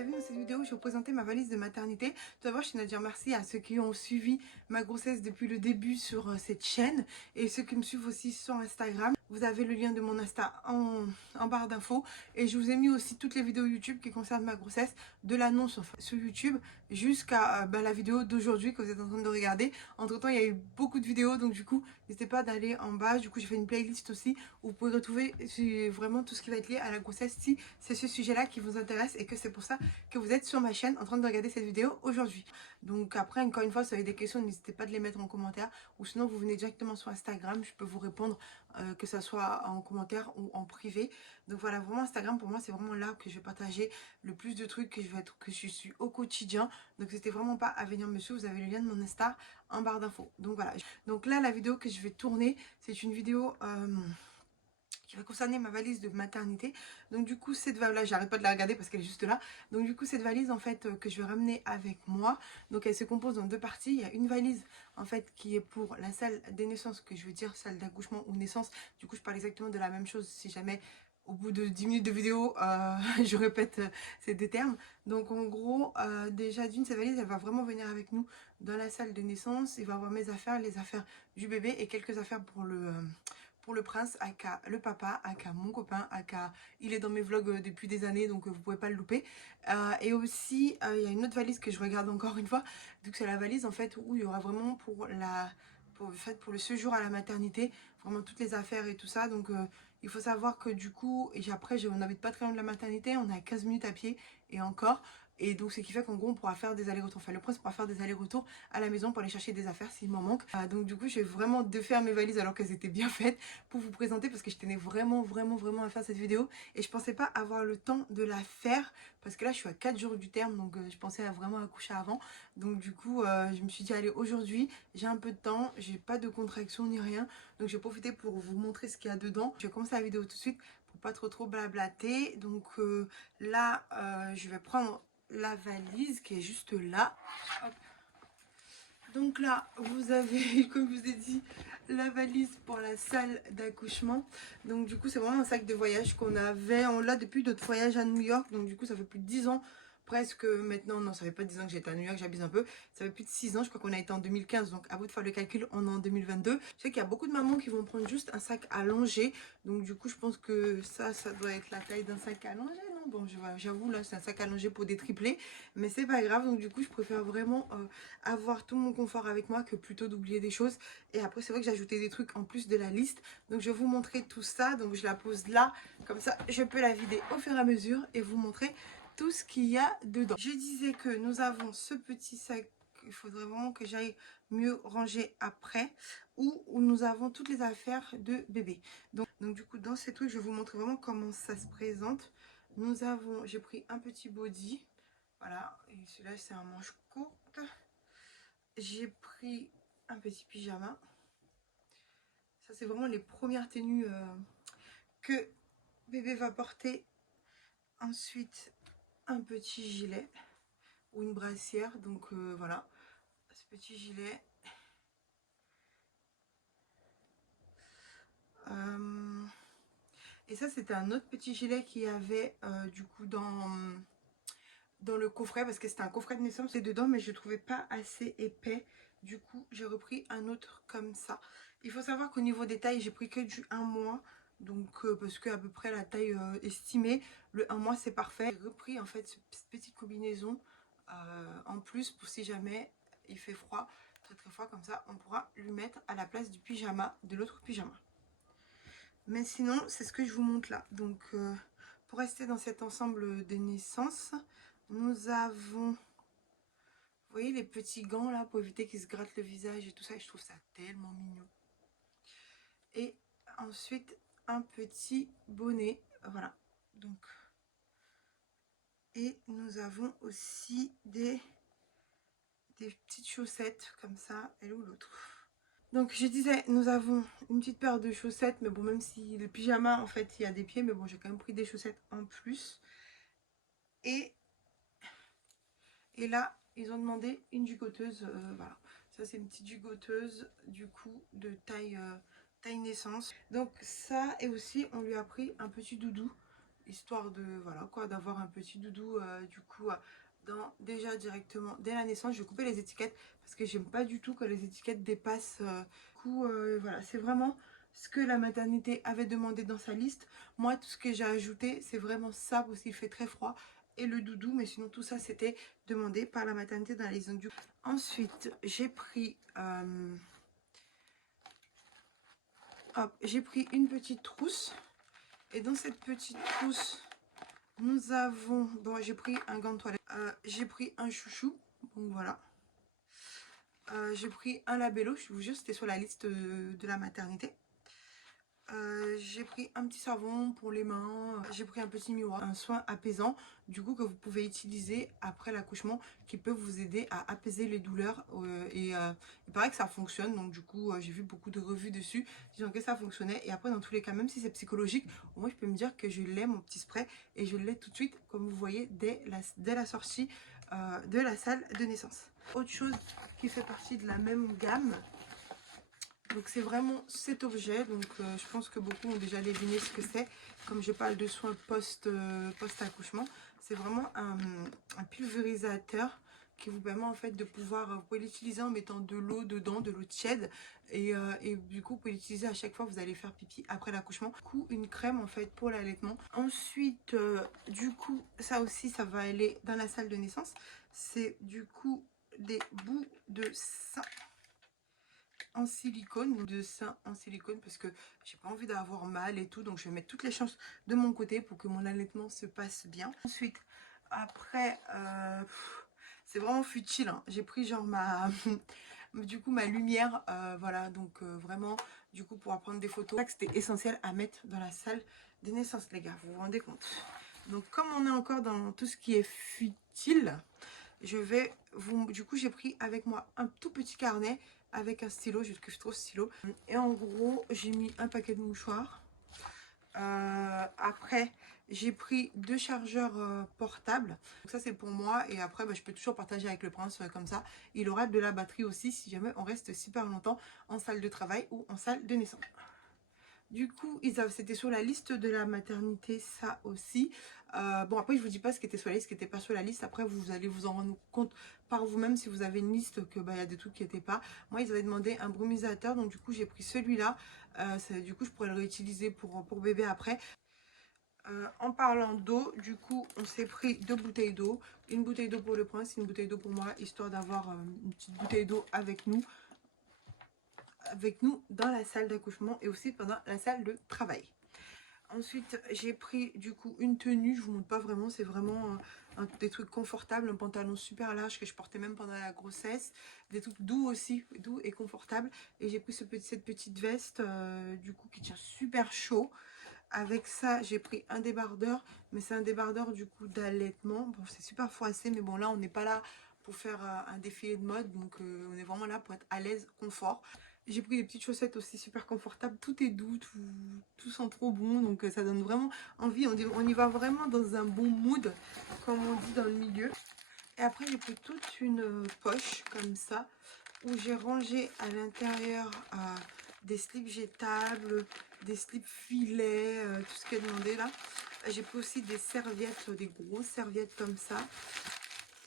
bienvenue dans cette vidéo où je vais vous présenter ma valise de maternité. Tout d'abord, je tiens à dire merci à ceux qui ont suivi ma grossesse depuis le début sur cette chaîne et ceux qui me suivent aussi sur Instagram. Vous avez le lien de mon Insta en barre d'infos et je vous ai mis aussi toutes les vidéos YouTube qui concernent ma grossesse, de l'annonce sur YouTube jusqu'à la vidéo d'aujourd'hui que vous êtes en train de regarder. Entre temps, il y a eu beaucoup de vidéos, donc du coup, n'hésitez pas d'aller en bas. Du coup, j'ai fait une playlist aussi où vous pouvez retrouver vraiment tout ce qui va être lié à la grossesse si c'est ce sujet-là qui vous intéresse et que c'est pour ça que vous êtes sur ma chaîne en train de regarder cette vidéo aujourd'hui. Donc après, encore une fois, si vous avez des questions, n'hésitez pas de les mettre en commentaire ou sinon vous venez directement sur Instagram, je peux vous répondre que ça soit en commentaire ou en privé. Donc voilà, vraiment Instagram pour moi c'est vraiment là que je vais partager le plus de trucs que je suis au quotidien. Donc n'hésitez vraiment pas à venir me suivre, vous avez le lien de mon Insta en barre d'infos. Donc voilà, donc là la vidéo que je vais tourner, c'est une vidéo qui va concerner ma valise de maternité. Donc du coup cette valise là, j'arrête pas de la regarder parce qu'elle est juste là. Donc du coup cette valise en fait que je vais ramener avec moi, donc elle se compose en deux parties. Il y a une valise en fait qui est pour la salle des naissances, que je veux dire salle d'accouchement ou naissance. Du coup je parle exactement de la même chose si jamais au bout de 10 minutes de vidéo je répète ces deux termes. Donc en gros déjà d'une, cette valise elle va vraiment venir avec nous dans la salle de naissance. Il va avoir mes affaires, les affaires du bébé et quelques affaires pour le prince, aka le papa, aka mon copain, aka il est dans mes vlogs depuis des années, donc vous pouvez pas le louper. Et aussi il y a une autre valise que je regarde encore une fois, donc c'est la valise en fait où il y aura vraiment pour le séjour à la maternité, vraiment toutes les affaires et tout ça. Donc il faut savoir que du coup, et après on n'habite pas très loin de la maternité, on est à 15 minutes à pied et encore. Et donc ce qui fait qu'en gros on pourra faire des allers-retours, enfin le prince pourra faire des allers-retours à la maison pour aller chercher des affaires s'il m'en manque. Donc du coup je vais vraiment défaire mes valises alors qu'elles étaient bien faites pour vous présenter parce que je tenais vraiment à faire cette vidéo et je pensais pas avoir le temps de la faire parce que là je suis à 4 jours du terme, donc je pensais vraiment accoucher avant. Donc du coup je me suis dit allez, aujourd'hui j'ai un peu de temps, j'ai pas de contraction ni rien, donc j'ai profité pour vous montrer ce qu'il y a dedans. Je vais commencer la vidéo tout de suite pour pas trop blablater. Donc là je vais prendre la valise qui est juste là. Hop. Donc là, vous avez, comme je vous ai dit, la valise pour la salle d'accouchement. Donc du coup, c'est vraiment un sac de voyage qu'on avait. On l'a depuis notre voyage à New York. Donc du coup, ça fait plus de 10 ans presque maintenant. Non, ça fait pas 10 ans que j'étais à New York, j'abuse un peu. Ça fait plus de 6 ans, je crois qu'on a été en 2015. Donc à vous de faire le calcul, on est en 2022. Je sais qu'il y a beaucoup de mamans qui vont prendre juste un sac allongé. Donc du coup, je pense que ça doit être la taille d'un sac allongé. Bon, j'avoue, là, c'est un sac allongé pour des triplés, mais c'est pas grave. Donc, du coup, je préfère vraiment avoir tout mon confort avec moi que plutôt d'oublier des choses. Et après, c'est vrai que j'ai ajouté des trucs en plus de la liste. Donc, je vais vous montrer tout ça. Donc, je la pose là. Comme ça, je peux la vider au fur et à mesure et vous montrer tout ce qu'il y a dedans. Je disais que nous avons ce petit sac. Il faudrait vraiment que j'aille mieux ranger après, où nous avons toutes les affaires de bébé. Donc du coup, dans ces trucs, je vais vous montrer vraiment comment ça se présente. Nous avons, j'ai pris un petit body, voilà, et celui-là c'est un manche courte. J'ai pris un petit pyjama. Ça c'est vraiment les premières tenues que bébé va porter. Ensuite, un petit gilet ou une brassière, donc voilà, ce petit gilet. Et ça c'était un autre petit gilet qu'il y avait du coup dans le coffret, parce que c'était un coffret de naissance et dedans, mais je ne trouvais pas assez épais. Du coup j'ai repris un autre comme ça. Il faut savoir qu'au niveau des tailles, j'ai pris que du 1 mois, donc parce que à peu près la taille estimée, le 1 mois c'est parfait. J'ai repris en fait cette petite combinaison en plus pour si jamais il fait froid, très froid, comme ça on pourra lui mettre à la place du pyjama, de l'autre pyjama. Mais sinon c'est ce que je vous montre là. Donc pour rester dans cet ensemble de naissance, nous avons, vous voyez les petits gants là pour éviter qu'ils se grattent le visage et tout ça, et je trouve ça tellement mignon. Et ensuite un petit bonnet, voilà. Donc, et nous avons aussi des petites chaussettes comme ça. Elle est où l'autre? Donc je disais, nous avons une petite paire de chaussettes, mais bon, même si le pyjama en fait il y a des pieds, mais bon, j'ai quand même pris des chaussettes en plus. Et là ils ont demandé une dugoteuse, voilà, ça c'est une petite dugoteuse du coup de taille taille naissance. Donc ça, et aussi on lui a pris un petit doudou histoire de, voilà quoi, d'avoir un petit doudou du coup déjà directement dès la naissance. Je vais couper les étiquettes parce que j'aime pas du tout que les étiquettes dépassent. Du coup, voilà, c'est vraiment ce que la maternité avait demandé dans sa liste. Moi, tout ce que j'ai ajouté, c'est vraiment ça parce qu'il fait très froid et le doudou, mais sinon tout ça c'était demandé par la maternité dans les zones du. Ensuite, j'ai pris une petite trousse et dans cette petite trousse, nous avons, bon, j'ai pris un gant de toilette, j'ai pris un chouchou, donc voilà. J'ai pris un labello, je vous jure, c'était sur la liste de la maternité. J'ai pris un petit savon pour les mains, j'ai pris un petit miroir, un soin apaisant du coup que vous pouvez utiliser après l'accouchement qui peut vous aider à apaiser les douleurs il paraît que ça fonctionne, donc du coup j'ai vu beaucoup de revues dessus disant que ça fonctionnait. Et après dans tous les cas, même si c'est psychologique, au moins je peux me dire que je l'ai mon petit spray et je l'ai tout de suite comme vous voyez dès la sortie de la salle de naissance. Autre chose qui fait partie de la même gamme, donc c'est vraiment cet objet, donc je pense que beaucoup ont déjà deviné ce que c'est. Comme je parle de soins post-accouchement, c'est vraiment un pulvérisateur qui vous permet en fait de pouvoir, vous pouvez l'utiliser en mettant de l'eau dedans, de l'eau tiède, et du coup vous pouvez l'utiliser à chaque fois que vous allez faire pipi après l'accouchement. Du coup une crème en fait pour l'allaitement. Ensuite du coup ça aussi ça va aller dans la salle de naissance, c'est du coup des bouts de sein en silicone, de sein en silicone parce que j'ai pas envie d'avoir mal et tout, donc je vais mettre toutes les chances de mon côté pour que mon allaitement se passe bien. Ensuite après c'est vraiment futile hein. J'ai pris genre du coup ma lumière, voilà, donc vraiment du coup pour prendre des photos, c'était essentiel à mettre dans la salle des naissances les gars, vous vous rendez compte. Donc comme on est encore dans tout ce qui est futile, du coup j'ai pris avec moi un tout petit carnet avec un stylo, je kiffe trop ce stylo, et en gros j'ai mis un paquet de mouchoirs. Après j'ai pris 2 chargeurs portables, donc ça c'est pour moi, et après je peux toujours partager avec le prince comme ça, il aura de la batterie aussi si jamais on reste super longtemps en salle de travail ou en salle de naissance. Du coup, c'était sur la liste de la maternité, ça aussi. Bon, après, je vous dis pas ce qui était sur la liste, ce qui n'était pas sur la liste. Après, vous allez vous en rendre compte par vous-même si vous avez une liste que y a des trucs qui n'étaient pas. Moi, ils avaient demandé un brumisateur, donc du coup, j'ai pris celui-là. Du coup, je pourrais le réutiliser pour bébé après. En parlant d'eau, du coup, on s'est pris 2 bouteilles d'eau. Une bouteille d'eau pour le prince, une bouteille d'eau pour moi, histoire d'avoir une petite bouteille d'eau avec nous dans la salle d'accouchement et aussi pendant la salle de travail. Ensuite j'ai pris du coup une tenue, je vous montre pas vraiment, c'est vraiment des trucs confortables, un pantalon super large que je portais même pendant la grossesse, des trucs doux aussi, doux et confortables, et j'ai pris cette petite veste du coup qui tient super chaud. Avec ça j'ai pris un débardeur, mais c'est un débardeur du coup d'allaitement, bon c'est super froissé, mais bon là on n'est pas là pour faire un défilé de mode, donc on est vraiment là pour être à l'aise, confort. J'ai pris des petites chaussettes aussi super confortables, tout est doux, tout sent trop bon, donc ça donne vraiment envie, on y va vraiment dans un bon mood, comme on dit dans le milieu. Et après j'ai pris toute une poche comme ça, où j'ai rangé à l'intérieur des slips jetables, des slips filets, tout ce qui est demandé là. J'ai pris aussi des serviettes, des grosses serviettes comme ça.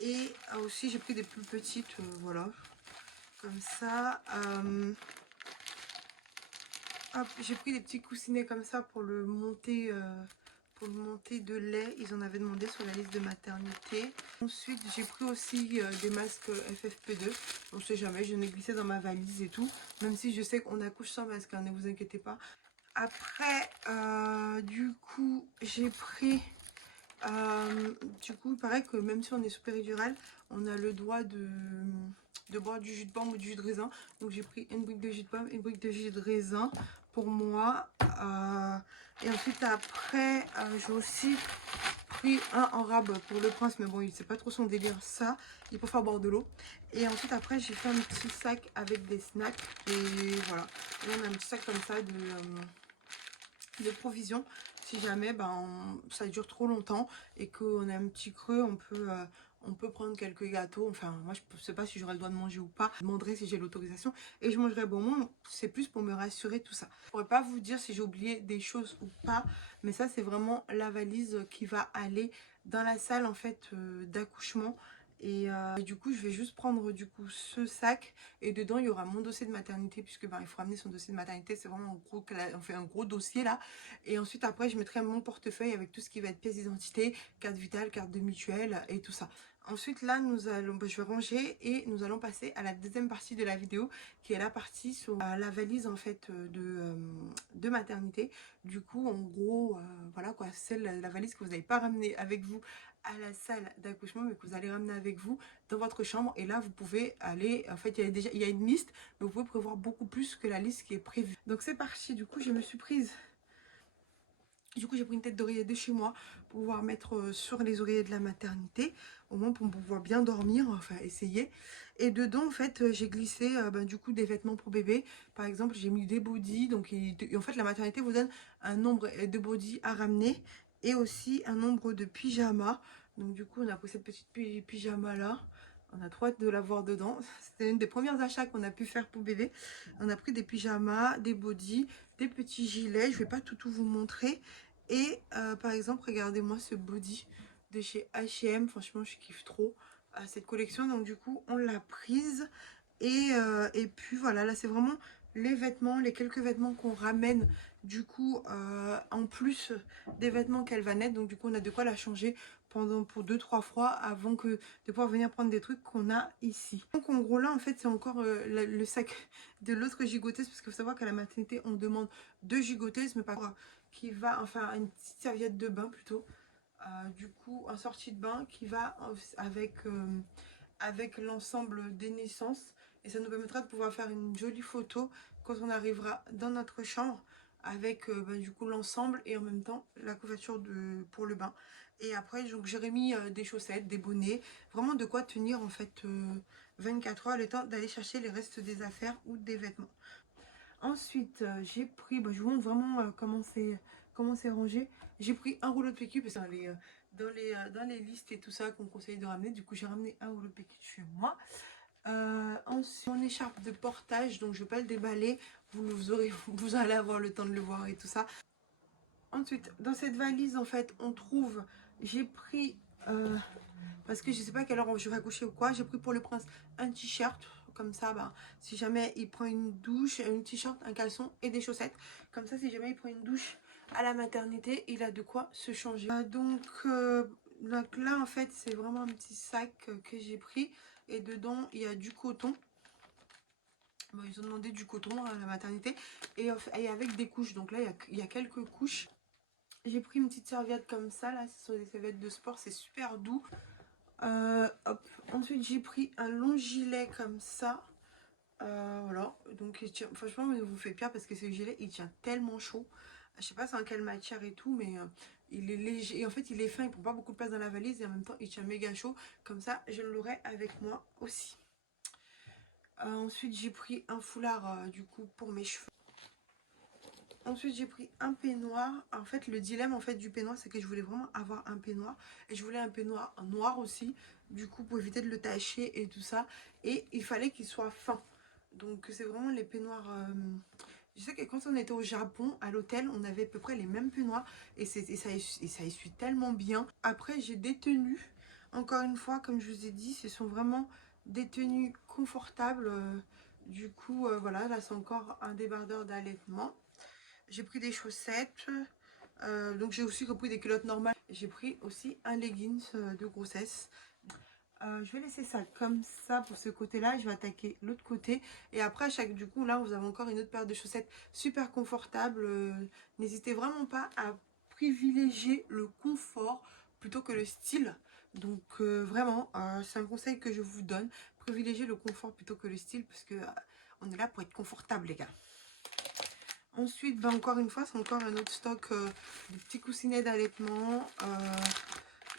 Et aussi j'ai pris des plus petites, voilà, comme ça. J'ai pris des petits coussinets comme ça pour le monter de lait. Ils en avaient demandé sur la liste de maternité. Ensuite j'ai pris aussi des masques FFP2. On sait jamais, je l'ai glissé dans ma valise et tout. Même si je sais qu'on accouche sans masque, hein, ne vous inquiétez pas. Après du coup j'ai pris... du coup il paraît que même si on est sous péridurale, on a le droit de boire du jus de pomme ou du jus de raisin. Donc j'ai pris une brique de jus de pomme, une brique de jus de raisin pour moi. Et ensuite après j'ai aussi pris un en rab pour le prince, mais bon il sait pas trop son délire ça, il préfère boire de l'eau. Et ensuite après j'ai fait un petit sac avec des snacks, et voilà, là on a un petit sac comme ça de provisions si jamais ça dure trop longtemps et qu'on a un petit creux, On peut prendre quelques gâteaux. Enfin, moi, je ne sais pas si j'aurai le droit de manger ou pas. Je demanderai si j'ai l'autorisation. Et je mangerai bon moins. C'est plus pour me rassurer, tout ça. Je ne pourrais pas vous dire si j'ai oublié des choses ou pas. Mais ça, c'est vraiment la valise qui va aller dans la salle, en fait, d'accouchement. Et du coup, je vais juste prendre du coup ce sac. Et dedans, il y aura mon dossier de maternité. Puisque ben, il faut ramener son dossier de maternité. C'est vraiment on fait un gros dossier là. Et ensuite, après, je mettrai mon portefeuille avec tout ce qui va être pièce d'identité, carte vitale, carte de mutuelle et tout ça. Ensuite, là, je vais ranger et nous allons passer à la deuxième partie de la vidéo, qui est la partie sur la valise en fait de maternité. Du coup, en gros, voilà quoi, c'est la valise que vous n'avez pas ramenée avec vous à la salle d'accouchement, mais que vous allez ramener avec vous dans votre chambre. Et là, vous pouvez aller, en fait, il y a une liste, mais vous pouvez prévoir beaucoup plus que la liste qui est prévue. Donc c'est parti. Du coup, je me suis prise. Du coup, j'ai pris une tête d'oreiller de chez moi pour pouvoir mettre sur les oreillers de la maternité, au moins pour pouvoir bien dormir, enfin essayer. Et dedans, en fait, j'ai glissé du coup des vêtements pour bébé. Par exemple, j'ai mis des bodys. Donc, en fait, la maternité vous donne un nombre de bodys à ramener et aussi un nombre de pyjamas. Donc, du coup, on a pris cette petite pyjama là. On a trop hâte de l'avoir dedans. C'était une des premières achats qu'on a pu faire pour bébé. On a pris des pyjamas, des bodys, des petits gilets. Je vais pas tout vous montrer. Et par exemple, regardez-moi ce body de chez H&M. Franchement, je kiffe trop cette collection. Donc du coup, on l'a prise. Et puis voilà, là c'est vraiment les vêtements, les quelques vêtements qu'on ramène du coup en plus des vêtements qu'elle va naître. Donc du coup, on a de quoi la changer pour 2-3 fois avant de pouvoir venir prendre des trucs qu'on a ici. Donc en gros là, en fait, c'est encore le sac de l'autre gigoteuse, parce qu'il faut savoir qu'à la maternité, on demande 2 gigoteuses, mais pas qui va, enfin une petite serviette de bain plutôt. Du coup, un sortie de bain qui va avec l'ensemble des naissances. Et ça nous permettra de pouvoir faire une jolie photo quand on arrivera dans notre chambre avec du coup l'ensemble et en même temps la couverture pour le bain. Et après, j'aurais mis des chaussettes, des bonnets, vraiment de quoi tenir en fait 24 heures, le temps d'aller chercher les restes des affaires ou des vêtements. Ensuite, j'ai pris, je vous montre vraiment comment c'est rangé. J'ai pris un rouleau de PQ parce que dans les listes et tout ça qu'on conseille de ramener. Du coup, j'ai ramené un rouleau de PQ chez moi. Ensuite, mon écharpe de portage, donc je ne vais pas le déballer. Vous allez avoir le temps de le voir et tout ça. Ensuite, dans cette valise, en fait, j'ai pris, parce que je ne sais pas à quelle heure je vais accoucher ou quoi, j'ai pris pour le prince un t-shirt. Comme ça, si jamais il prend une douche, un t-shirt, un caleçon et des chaussettes. Comme ça, si jamais il prend une douche à la maternité, il a de quoi se changer. Donc là, en fait, c'est vraiment un petit sac que j'ai pris. Et dedans, il y a du coton. Ils ont demandé du coton à la maternité. Et avec des couches. Donc là, il y a quelques couches. J'ai pris une petite serviette comme ça. Là, ce sont des serviettes de sport. C'est super doux. Hop. Ensuite, j'ai pris un long gilet comme ça. Voilà. Donc, franchement, il vous fait pire parce que ce gilet, il tient tellement chaud. Je sais pas c'est en quelle matière et tout, mais il est léger. Et en fait, il est fin. Il prend pas beaucoup de place dans la valise. Et en même temps, il tient méga chaud. Comme ça, je l'aurai avec moi aussi. Ensuite, j'ai pris un foulard du coup pour mes cheveux. Ensuite, j'ai pris un peignoir. En fait, le dilemme en fait du peignoir, c'est que je voulais vraiment avoir un peignoir. Et je voulais un peignoir noir aussi. Du coup, pour éviter de le tacher et tout ça. Et il fallait qu'il soit fin. Donc, c'est vraiment les peignoirs... Je sais que quand on était au Japon, à l'hôtel, on avait à peu près les mêmes peignoirs. Et ça essuie tellement bien. Après, j'ai des tenues. Encore une fois, comme je vous ai dit, ce sont vraiment des tenues confortables. Du coup, voilà, là, c'est encore un débardeur d'allaitement. J'ai pris des chaussettes. Donc, j'ai aussi repris des culottes normales. J'ai pris aussi un leggings de grossesse. Je vais laisser ça comme ça pour ce côté-là. Je vais attaquer l'autre côté. Et après, du coup, là, vous avez encore une autre paire de chaussettes super confortables. N'hésitez vraiment pas à privilégier le confort plutôt que le style. Donc, vraiment, c'est un conseil que je vous donne. Privilégiez le confort plutôt que le style parce que on est là pour être confortable, les gars. Ensuite, encore une fois, c'est encore un autre stock de petits coussinets d'allaitement.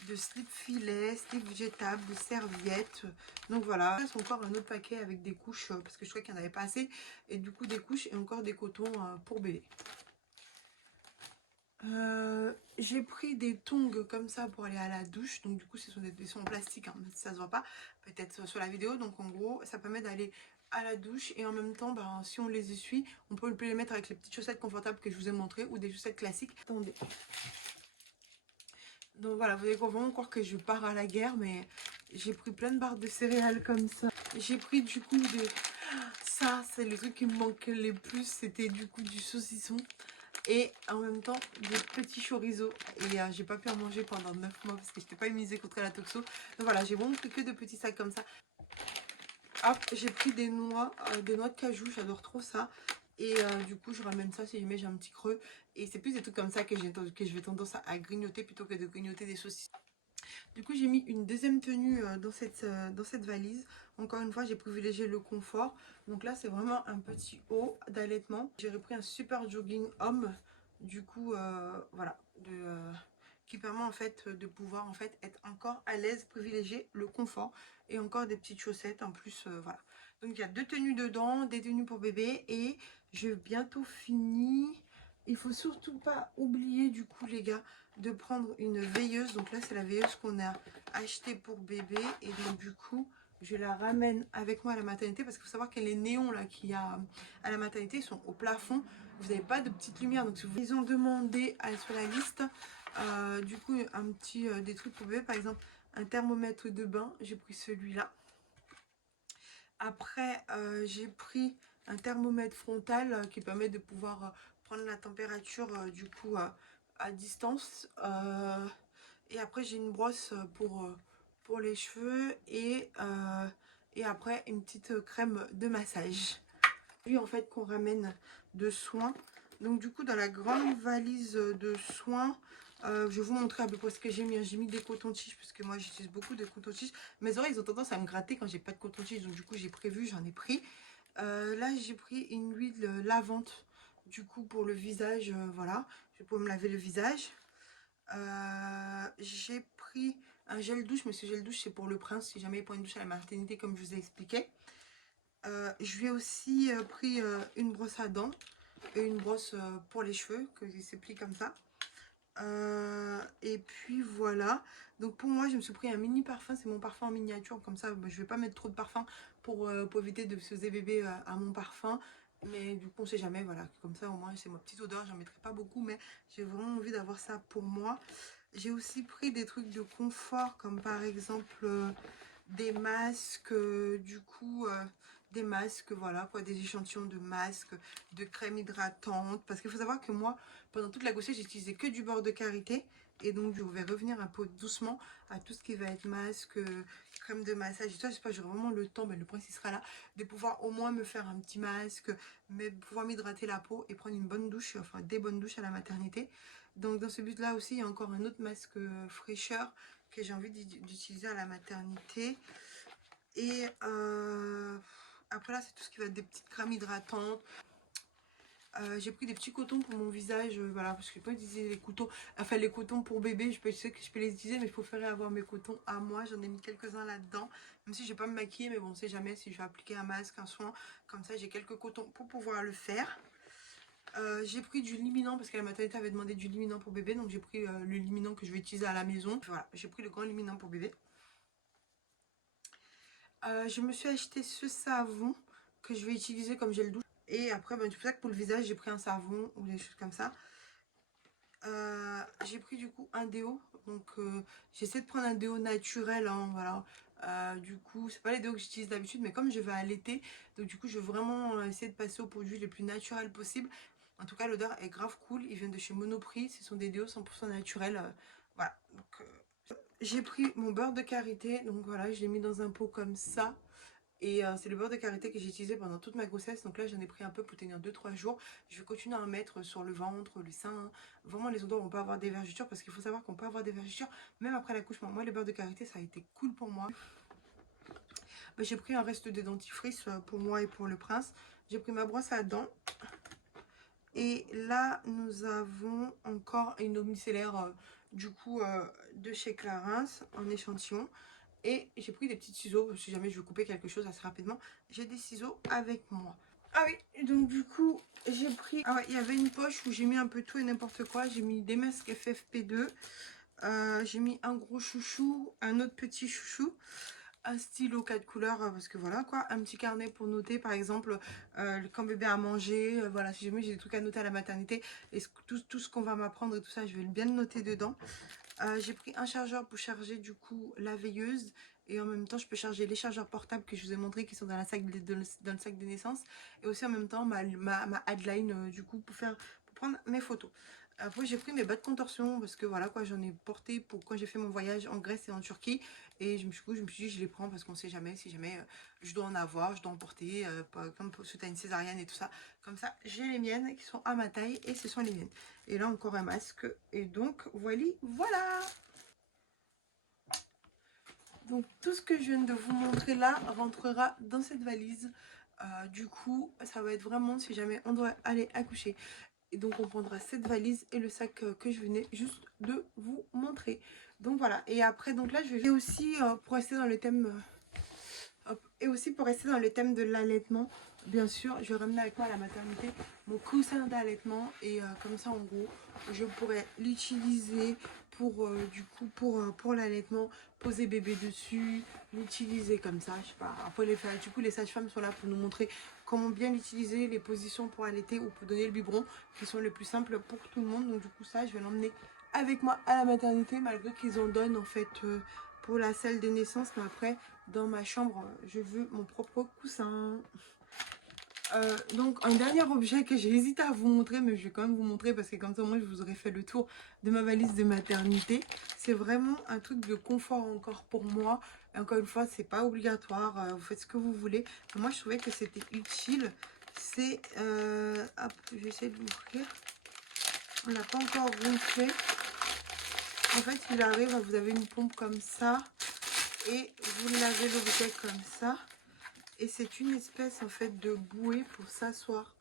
De slip filet, slip végétable, de serviettes. Donc voilà, c'est encore un autre paquet avec des couches parce que je trouvais qu'il n'y en avait pas assez. Et du coup des couches et encore des cotons pour bébé. J'ai pris des tongs comme ça pour aller à la douche. Donc du coup, ce sont des sons en plastique, hein, ça se voit pas peut-être sur la vidéo. Donc en gros, ça permet d'aller à la douche et en même temps, ben, si on les essuie, on peut les mettre avec les petites chaussettes confortables que je vous ai montré ou des chaussettes classiques. Attendez. Donc voilà, vous allez vraiment croire que je pars à la guerre, mais j'ai pris plein de barres de céréales comme ça. J'ai pris du coup ça, c'est le truc qui me manquait le plus, c'était du coup du saucisson. Et en même temps, des petits chorizo. Et j'ai pas pu en manger pendant 9 mois parce que j'étais pas immunisée contre la toxo. Donc voilà, j'ai vraiment pris que de petits sacs comme ça. Hop, j'ai pris des noix de cajou, j'adore trop ça. Et du coup, je ramène ça si jamais j'ai un petit creux. Et c'est plus des trucs comme ça que je vais tendance à grignoter plutôt que de grignoter des saucisses. Du coup, j'ai mis une deuxième tenue dans cette valise. Encore une fois, j'ai privilégié le confort. Donc là, c'est vraiment un petit haut d'allaitement. J'ai repris un super jogging homme. Du coup, voilà, qui permet en fait de pouvoir en fait être encore à l'aise, privilégier le confort. Et encore des petites chaussettes en plus, voilà. Donc il y a 2 tenues dedans, des tenues pour bébé. Et je vais bientôt finir. Il faut surtout pas oublier du coup les gars de prendre une veilleuse. Donc là c'est la veilleuse qu'on a achetée pour bébé. Et donc du coup je la ramène avec moi à la maternité. Parce qu'il faut savoir que les néons là qu'il y a à la maternité sont au plafond. Vous n'avez pas de petite lumière. Donc si vous... Ils ont demandé sur la liste du coup un petit des trucs pour bébé. Par exemple un thermomètre de bain. J'ai pris celui-là. Après, j'ai pris un thermomètre frontal qui permet de pouvoir prendre la température du coup à distance. Et après, j'ai une brosse pour les cheveux et après une petite crème de massage. Puis en fait qu'on ramène de soins. Donc du coup, dans la grande valise de soins, je vais vous montrer à peu près ce que j'ai mis. J'ai mis des cotons-tiges parce que moi j'utilise beaucoup de cotons-tiges. Mes oreilles ils ont tendance à me gratter quand j'ai pas de coton-tige. Donc du coup j'ai prévu, j'en ai pris. Là j'ai pris une huile lavante du coup pour le visage. Voilà, je vais pouvoir me laver le visage. J'ai pris un gel douche, mais ce gel douche c'est pour le prince si jamais il prend une douche à la maternité comme je vous ai expliqué. Je lui ai aussi pris une brosse à dents et une brosse pour les cheveux que c'est pris comme ça. Et puis voilà, donc pour moi je me suis pris un mini parfum, c'est mon parfum en miniature, comme ça je vais pas mettre trop de parfum pour éviter de fausser bébé à mon parfum, mais du coup on sait jamais, voilà, comme ça au moins c'est ma petite odeur, j'en mettrai pas beaucoup, mais j'ai vraiment envie d'avoir ça pour moi. J'ai aussi pris des trucs de confort comme par exemple des masques, du coup des masques, voilà quoi, des échantillons de masques, de crème hydratante, parce qu'il faut savoir que moi pendant toute la grossesse j'utilisais que du beurre de karité, et donc je vais revenir un peu doucement à tout ce qui va être masque, crème de massage et tout ça. J'espère que j'aurai vraiment le temps, mais le prince il sera là, de pouvoir au moins me faire un petit masque, mais pouvoir m'hydrater la peau et prendre une bonne douche, enfin des bonnes douches à la maternité. Donc dans ce but là aussi il y a encore un autre masque fraîcheur que j'ai envie d'utiliser à la maternité. Et après là c'est tout ce qui va être des petites crèmes hydratantes. J'ai pris des petits cotons pour mon visage, voilà, parce que je peux pas utiliser les cotons, enfin les cotons pour bébé, sais que je peux les utiliser, mais je préférais avoir mes cotons à moi. J'en ai mis quelques-uns là-dedans, même si je vais pas me maquiller, mais bon, on sait jamais si je vais appliquer un masque, un soin, comme ça j'ai quelques cotons pour pouvoir le faire. J'ai pris du liminant parce que la maternité avait demandé du liminant pour bébé, donc j'ai pris le liminant que je vais utiliser à la maison. Voilà, j'ai pris le grand liminant pour bébé. Je me suis acheté ce savon que je vais utiliser comme gel douche. Et après, ben, c'est pour ça que pour le visage, j'ai pris un savon ou des choses comme ça. J'ai pris du coup un déo. Donc, j'essaie de prendre un déo naturel. Hein, voilà. Du coup, c'est pas les déos que j'utilise d'habitude, mais comme je vais allaiter, donc du coup, je vais vraiment essayer de passer aux produits les plus naturels possible. En tout cas, l'odeur est grave cool. Ils viennent de chez Monoprix. Ce sont des déos 100% naturels. Voilà. Donc, j'ai pris mon beurre de karité. Donc voilà, je l'ai mis dans un pot comme ça. Et c'est le beurre de karité que j'ai utilisé pendant toute ma grossesse. Donc là j'en ai pris un peu pour tenir 2-3 jours. Je vais continuer à en mettre sur le ventre, le sein. Vraiment les endroits où on peut avoir des vergetures. Parce qu'il faut savoir qu'on peut avoir des vergetures même après l'accouchement. Moi le beurre de karité ça a été cool pour moi. J'ai pris un reste de dentifrice pour moi et pour le prince. J'ai pris ma brosse à dents. Et là nous avons encore une eau micellaire du coup de chez Clarins en échantillon. Et j'ai pris des petits ciseaux, si jamais je veux couper quelque chose assez rapidement, j'ai des ciseaux avec moi. Ah oui, et donc du coup, j'ai pris... Ah ouais, il y avait une poche où j'ai mis un peu tout et n'importe quoi. J'ai mis des masques FFP2. J'ai mis un gros chouchou, un autre petit chouchou, un stylo 4 couleurs, parce que voilà quoi, un petit carnet pour noter par exemple quand bébé a mangé, voilà, si jamais j'ai des trucs à noter à la maternité et tout ce qu'on va m'apprendre et tout ça, je vais bien le noter dedans. J'ai pris un chargeur pour charger du coup la veilleuse et en même temps je peux charger les chargeurs portables que je vous ai montré qui sont dans, dans le sac de naissance et aussi en même temps ma headline du coup pour prendre mes photos. Après j'ai pris mes bas de contorsion parce que voilà quoi, j'en ai porté pour quand j'ai fait mon voyage en Grèce et en Turquie et je me suis dit je les prends parce qu'on sait jamais, si jamais je dois en avoir, je dois en porter comme suite à une césarienne et tout ça. Comme ça j'ai les miennes qui sont à ma taille et ce sont les miennes. Et là encore un masque. Et donc voilà. Donc tout ce que je viens de vous montrer là rentrera dans cette valise. Du coup ça va être vraiment si jamais on doit aller accoucher. Et donc on prendra cette valise et le sac que je venais juste de vous montrer. Donc voilà. Et après donc là je vais aussi pour rester dans le thème hop. Et aussi pour rester dans le thème de l'allaitement, bien sûr, je vais ramener avec moi à la maternité mon coussin d'allaitement et comme ça en gros, je pourrais l'utiliser pour du coup pour l'allaitement, poser bébé dessus, l'utiliser comme ça, je sais pas. Après du coup les sages-femmes sont là pour nous montrer comment bien l'utiliser, les positions pour allaiter ou pour donner le biberon qui sont les plus simples pour tout le monde. Donc du coup ça, je vais l'emmener avec moi à la maternité malgré qu'ils en donnent en fait pour la salle de naissance, mais après dans ma chambre je veux mon propre coussin. Donc un dernier objet que j'ai hésité à vous montrer, mais je vais quand même vous montrer parce que comme ça moi je vous aurais fait le tour de ma valise de maternité. C'est vraiment un truc de confort encore pour moi. Et encore une fois, c'est pas obligatoire, vous faites ce que vous voulez. Mais moi je trouvais que c'était utile. C'est hop, je vais essayer de l'ouvrir. On l'a pas encore gonflé. En fait il arrive, vous avez une pompe comme ça et vous lavez l'objet comme ça. Et c'est une espèce en fait de bouée pour s'asseoir.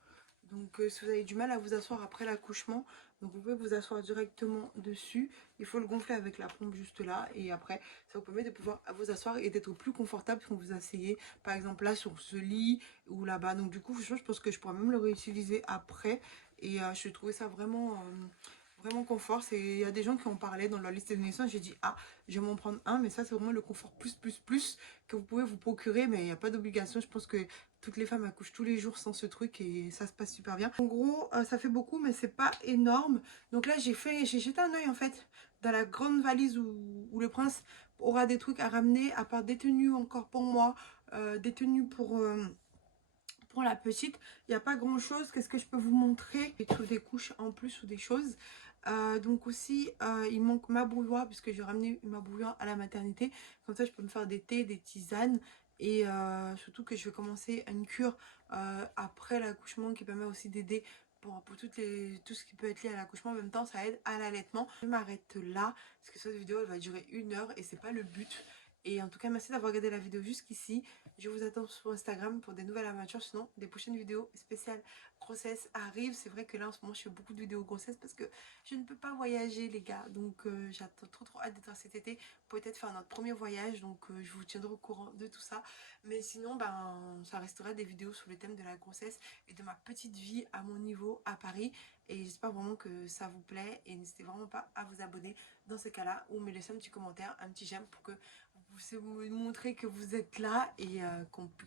Donc si vous avez du mal à vous asseoir après l'accouchement, donc vous pouvez vous asseoir directement dessus. Il faut le gonfler avec la pompe juste là. Et après, ça vous permet de pouvoir vous asseoir et d'être plus confortable quand vous asseyez. Par exemple là sur ce lit ou là-bas. Donc du coup, je pense que je pourrais même le réutiliser après. Et je trouvais ça vraiment confort. Il y a des gens qui en parlaient dans leur liste de naissance. J'ai dit, ah, je vais m'en prendre un. Mais ça, c'est vraiment le confort plus que vous pouvez vous procurer. Mais il n'y a pas d'obligation. Je pense que toutes les femmes accouchent tous les jours sans ce truc et ça se passe super bien. En gros, ça fait beaucoup, mais c'est pas énorme. Donc là, j'ai jeté un œil en fait dans la grande valise où le prince aura des trucs à ramener, à part des tenues encore pour moi, des tenues pour la petite. Il n'y a pas grand chose. Qu'est-ce que je peux vous montrer? Des couches en plus ou des choses. Donc aussi il manque ma bouilloire puisque j'ai ramené ma bouilloire à la maternité, comme ça je peux me faire des thés, des tisanes et surtout que je vais commencer une cure après l'accouchement qui permet aussi d'aider pour tout ce qui peut être lié à l'accouchement. En même temps ça aide à l'allaitement. Je m'arrête là parce que cette vidéo elle va durer 1 heure et c'est pas le but. Et en tout cas merci d'avoir regardé la vidéo jusqu'ici. Je vous attends sur Instagram pour des nouvelles aventures. Sinon des prochaines vidéos spéciales grossesse arrivent. C'est vrai que là en ce moment je fais beaucoup de vidéos grossesse parce que je ne peux pas voyager les gars, donc j'attends trop hâte d'être cet été, peut-être faire notre premier voyage, donc je vous tiendrai au courant de tout ça. Mais sinon ben ça restera des vidéos sur le thème de la grossesse et de ma petite vie à mon niveau à Paris, et j'espère vraiment que ça vous plaît et n'hésitez vraiment pas à vous abonner dans ce cas là ou me laisser un petit commentaire, un petit j'aime pour que vous me montrer que vous êtes là et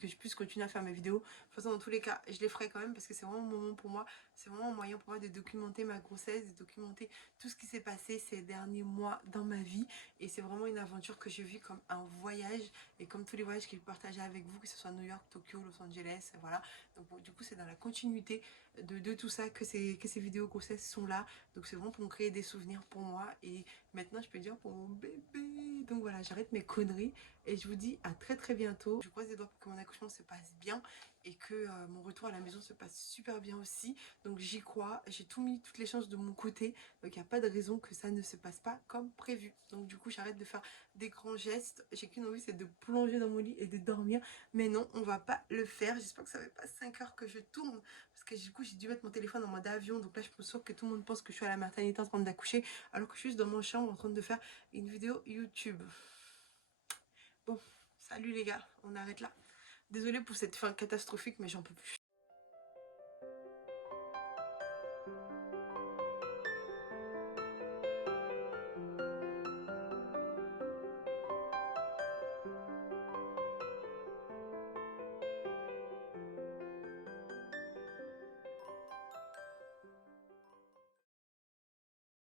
que je puisse continuer à faire mes vidéos. De toute façon dans tous les cas je les ferai quand même parce que c'est vraiment un moment pour moi, c'est vraiment un moyen pour moi de documenter ma grossesse, de documenter tout ce qui s'est passé ces derniers mois dans ma vie. Et c'est vraiment une aventure que j'ai vue comme un voyage. Et comme tous les voyages que je partageais avec vous, que ce soit New York, Tokyo, Los Angeles, voilà. Donc bon, du coup, c'est dans la continuité de tout ça que ces vidéos grossesse sont là. Donc c'est vraiment pour me créer des souvenirs pour moi. Et maintenant, je peux dire pour mon bébé. Donc voilà, j'arrête mes conneries. Et je vous dis à très bientôt. Je croise les doigts pour que mon accouchement se passe bien et que mon retour à la maison se passe super bien aussi. Donc j'y crois, j'ai tout mis, toutes les chances de mon côté, donc il n'y a pas de raison que ça ne se passe pas comme prévu. Donc du coup j'arrête de faire des grands gestes, j'ai qu'une envie, c'est de plonger dans mon lit et de dormir, mais non, on va pas le faire. J'espère que ça fait pas 5 heures que je tourne, parce que du coup j'ai dû mettre mon téléphone en mode avion, donc là je suis sûre que tout le monde pense que je suis à la maternité en train d'accoucher, alors que je suis juste dans mon chambre en train de faire une vidéo YouTube. Bon, salut les gars, on arrête là. Désolée pour cette fin catastrophique, mais j'en peux plus.